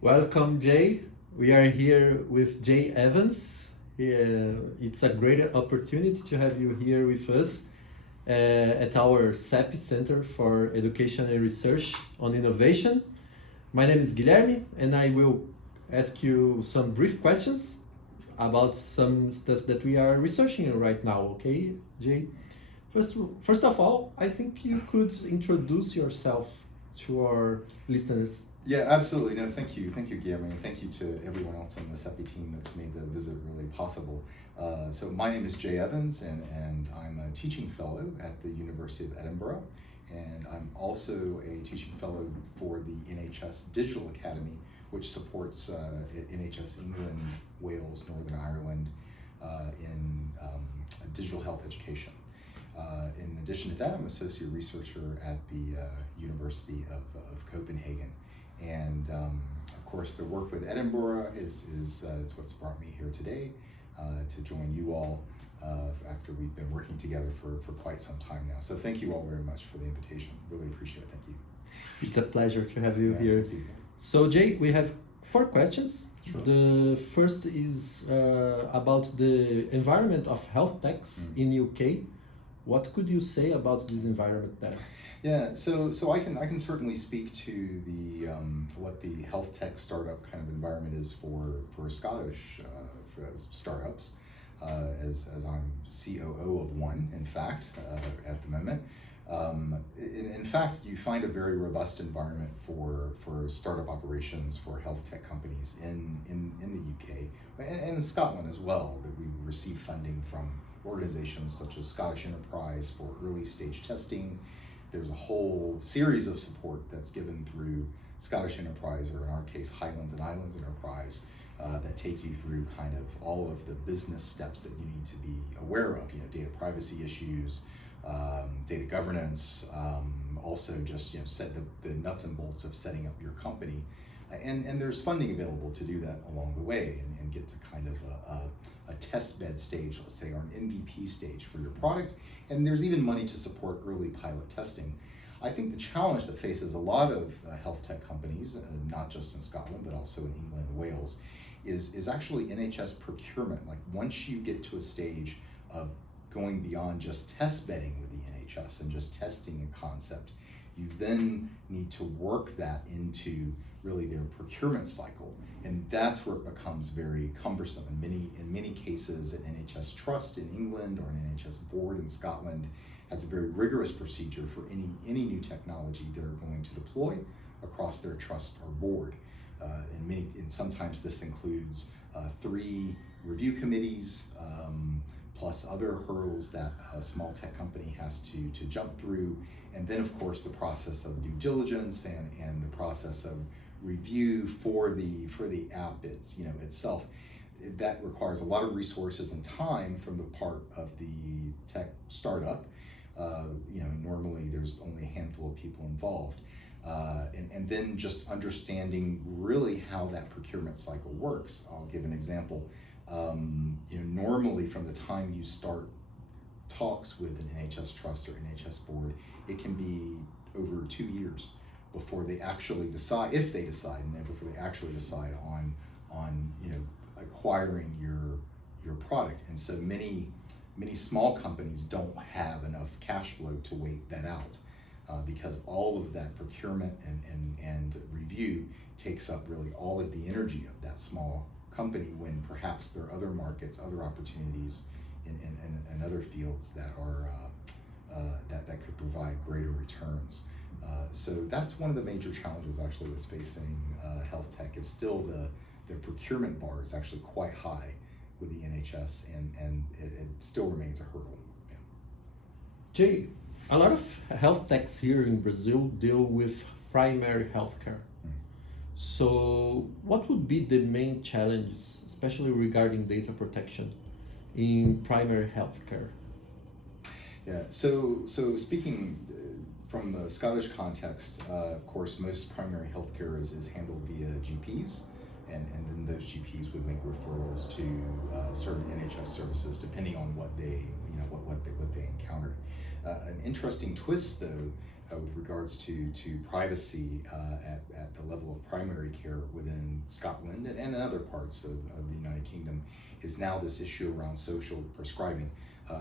Welcome, Jay. We are here with Jay Evans. It's a great opportunity to have you here with us at our SEP Center for Education and Research on Innovation. My name is Guilherme, and I will ask you some brief questions about some stuff that we are researching right now. Okay, Jay? First of all, I think you could introduce yourself to our listeners. Yeah, absolutely. No, thank you, Guillermo, and thank you to everyone else on the SEPI team that's made the visit really possible. So my name is Jay Evans, and I'm a teaching fellow at the University of Edinburgh, and I'm also a teaching fellow for the NHS Digital Academy, which supports NHS England, Wales, Northern Ireland in digital health education. In addition to that, I'm an associate researcher at the University of Copenhagen. And of course, the work with Edinburgh is what's brought me here today to join you all after we've been working together for quite some time now. So thank you all very much for the invitation. Really appreciate it. Thank you. It's a pleasure to have you here. Thank you. So Jay, we have 4 questions. Sure. The first is about the environment of health techs in UK. What could you say about this environment there? Yeah, so I can certainly speak to the what the health tech startup kind of environment is for Scottish startups, as I'm COO of one, in fact, at the moment. In fact, you find a very robust environment for startup operations for health tech companies in the UK and in Scotland as well. That we receive funding from organizations such as Scottish Enterprise for early stage testing. There's a whole series of support that's given through Scottish Enterprise, or in our case, Highlands and Islands Enterprise, that take you through kind of all of the business steps that you need to be aware of. You know, data privacy issues, data governance, also just set the nuts and bolts of setting up your company, and there's funding available to do that along the way and get to kind of a test bed stage, let's say, or an MVP stage for your product. And there's even money to support early pilot testing. I think the challenge that faces a lot of health tech companies, not just in Scotland, but also in England and Wales, is actually NHS procurement. Like once you get to a stage of going beyond just test bedding with the NHS and just testing a concept, you then need to work that into really their procurement cycle. And that's where it becomes very cumbersome. In many cases, an NHS trust in England or an NHS board in Scotland has a very rigorous procedure for any new technology they're going to deploy across their trust or board. And sometimes this includes 3 review committees, plus other hurdles that a small tech company has to jump through. And then of course the process of due diligence and the process of review for the app itself. That requires a lot of resources and time from the part of the tech startup. Normally there's only a handful of people involved. And then just understanding really how that procurement cycle works. I'll give an example. Normally from the time you start talks with an NHS trust or NHS board, it can be over 2 years before they actually decide, if they decide, and then before they actually decide on acquiring your product. And so many small companies don't have enough cash flow to wait that out, because all of that procurement and review takes up really all of the energy of that small company, when perhaps there are other markets, other opportunities in other fields that are that could provide greater returns. So that's one of the major challenges actually that's facing health tech. Is still the procurement bar is actually quite high with the NHS, and it still remains a hurdle. Yeah. Jay, a lot of health techs here in Brazil deal with primary healthcare. So what would be the main challenges, especially regarding data protection in primary healthcare? Yeah, so speaking from the Scottish context, of course, most primary healthcare is handled via GPs, and then those GPs would make referrals to certain NHS services depending on what they encountered. An interesting twist, though, with regards to privacy at the level of primary care within Scotland and in other parts of the United Kingdom is now this issue around social prescribing.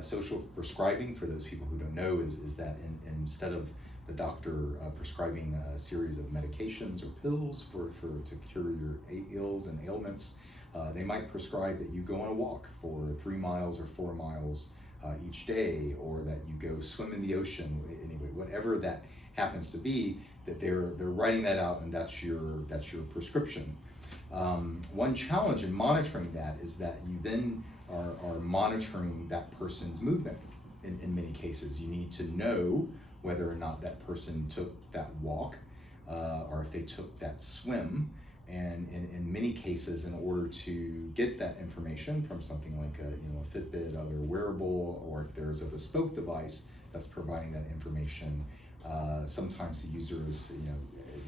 Social prescribing, for those people who don't know, is that instead of the doctor prescribing a series of medications or pills to cure your ills and ailments, they might prescribe that you go on a walk for 3 miles or 4 miles each day, or that you go swim in the ocean. Anyway, whatever that happens to be, that they're writing that out, and that's your prescription. One challenge in monitoring that is that you then are monitoring that person's movement. In many cases, you need to know whether or not that person took that walk, or if they took that swim. And in many cases, in order to get that information from something like a Fitbit, other wearable, or if there's a bespoke device that's providing that information, sometimes the user is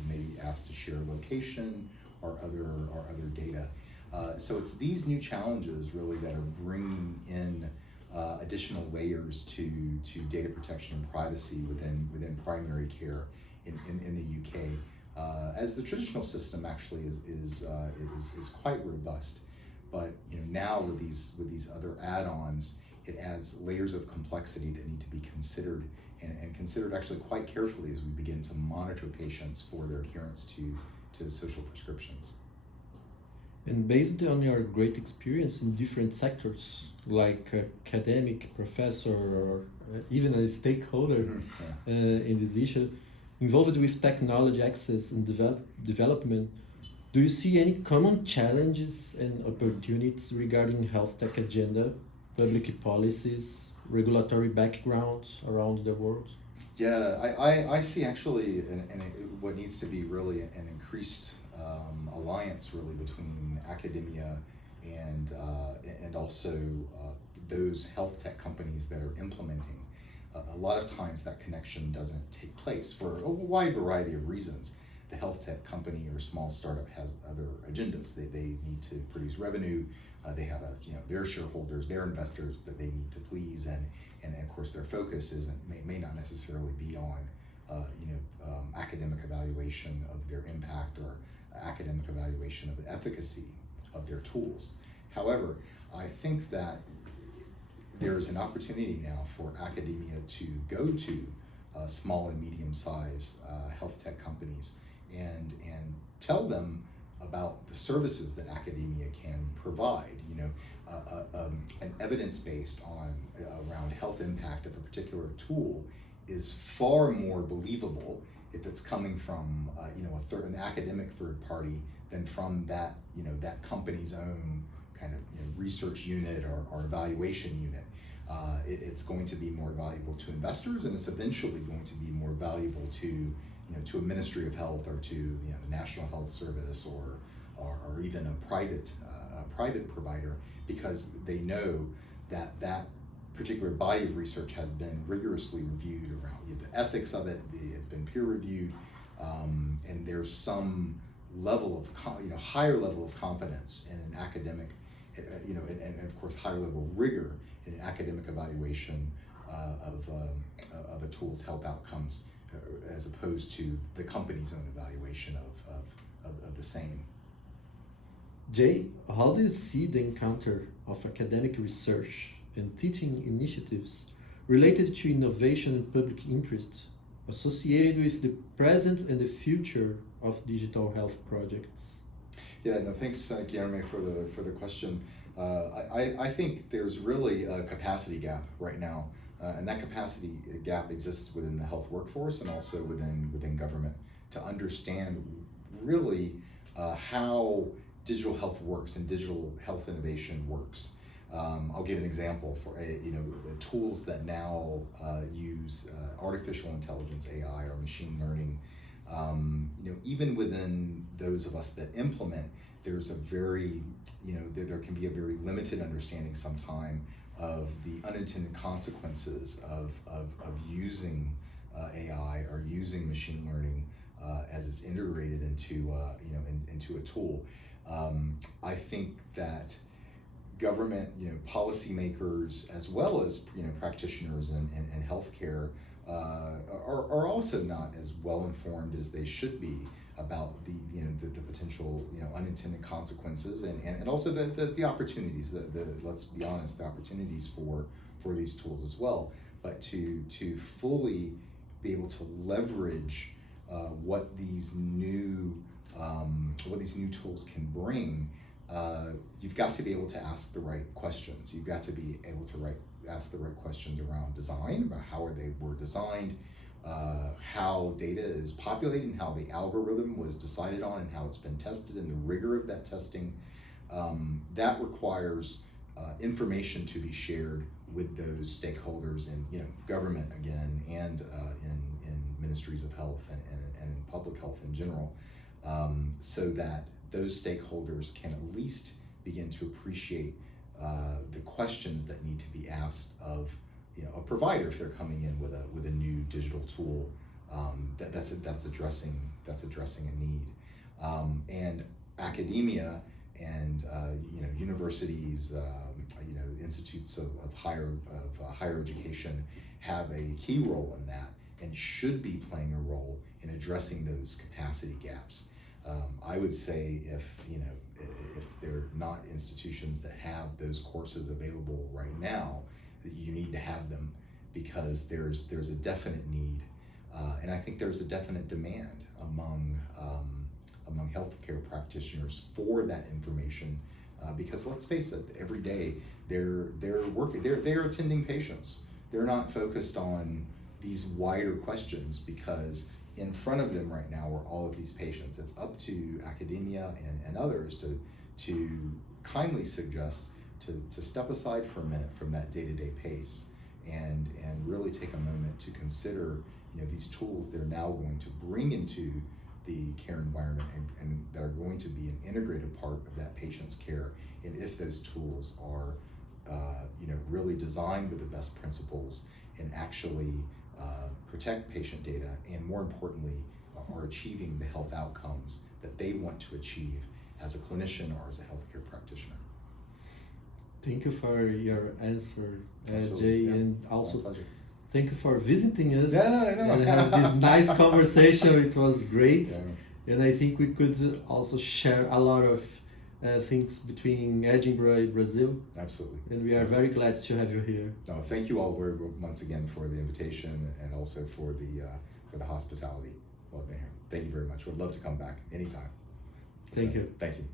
maybe asked to share location or other data. So it's these new challenges really that are bringing in additional layers to data protection and privacy within primary care in the UK. As the traditional system actually is quite robust, but now with these other add-ons, it adds layers of complexity that need to be considered and considered actually quite carefully as we begin to monitor patients for their adherence to social prescriptions. And based on your great experience in different sectors, like academic, professor, or even a stakeholder in this issue, involved with technology access and development, do you see any common challenges and opportunities regarding health tech agenda, public policies, regulatory backgrounds around the world? Yeah, I see actually what needs to be really an increased alliance really between academia and also those health tech companies that are implementing. A lot of times that connection doesn't take place for a wide variety of reasons. The health tech company or small startup has other agendas. They need to produce revenue. They have their shareholders, their investors that they need to please, and of course their focus may not necessarily be on academic evaluation of their impact or academic evaluation of the efficacy of their tools. However, I think that there's an opportunity now for academia to go to small and medium-sized health tech companies and tell them about the services that academia can provide. An evidence-based around health impact of a particular tool is far more believable if it's coming from an academic third party than from that company's own kind of research unit or evaluation unit. It's going to be more valuable to investors, and it's eventually going to be more valuable to a Ministry of Health or to the National Health Service or even a private provider, because they know that particular body of research has been rigorously reviewed around the ethics of it. It's been peer reviewed, and there's some level of higher level of confidence in an academic, and of course higher level of rigor in an academic evaluation of a tool's health outcomes, as opposed to the company's own evaluation of the same. Jay, how do you see the encounter of academic research and teaching initiatives related to innovation and public interest associated with the present and the future of digital health projects? Yeah, no, thanks, Guilherme, for the question. I think there's really a capacity gap right now, and that capacity gap exists within the health workforce and also within government to understand really how digital health works and digital health innovation works. I'll give an example for the tools that now use artificial intelligence, AI, or machine learning. Even within those of us that implement, there's a very, there can be a very limited understanding sometime of the unintended consequences of using AI or using machine learning as it's integrated into a tool. I think that government, policymakers, as well as practitioners and healthcare are also not as well informed as they should be about the potential unintended consequences and also the opportunities, the let's be honest, the opportunities for these tools as well, but to fully be able to leverage what these new tools can bring. You've got to be able to ask the right questions. You've got to be able to ask the right questions around design, about how they were designed, how data is populated, and how the algorithm was decided on, and how it's been tested, and the rigor of that testing. That requires information to be shared with those stakeholders in government again, and in ministries of health and in public health in general, so that those stakeholders can at least begin to appreciate the questions that need to be asked of a provider if they're coming in with a new digital tool that's addressing a need, and academia and universities, institutes of higher education have a key role in that and should be playing a role in addressing those capacity gaps. I would say if they're not institutions that have those courses available right now, that you need to have them, because there's a definite need, and I think there's a definite demand among healthcare practitioners for that information, because let's face it, every day they're attending patients. They're not focused on these wider questions, because in front of them right now are all of these patients. It's up to academia and others to kindly suggest to step aside for a minute from that day-to-day pace and really take a moment to consider these tools they're now going to bring into the care environment and that are going to be an integrated part of that patient's care. And if those tools are really designed with the best principles and actually protect patient data, and more importantly, are achieving the health outcomes that they want to achieve as a clinician or as a healthcare practitioner. Thank you for your answer, Absolutely. Jay, Yeah. and also My pleasure. thank you for visiting us. Yeah, I know. And have this nice conversation. It was great, Yeah. and I think we could also share a lot of things between Edinburgh and Brazil. Absolutely. And we are very glad to have you here. No, thank you all once again for the invitation and also for the hospitality. Well, thank you very much. Would love to come back anytime. Thank you. Thank you.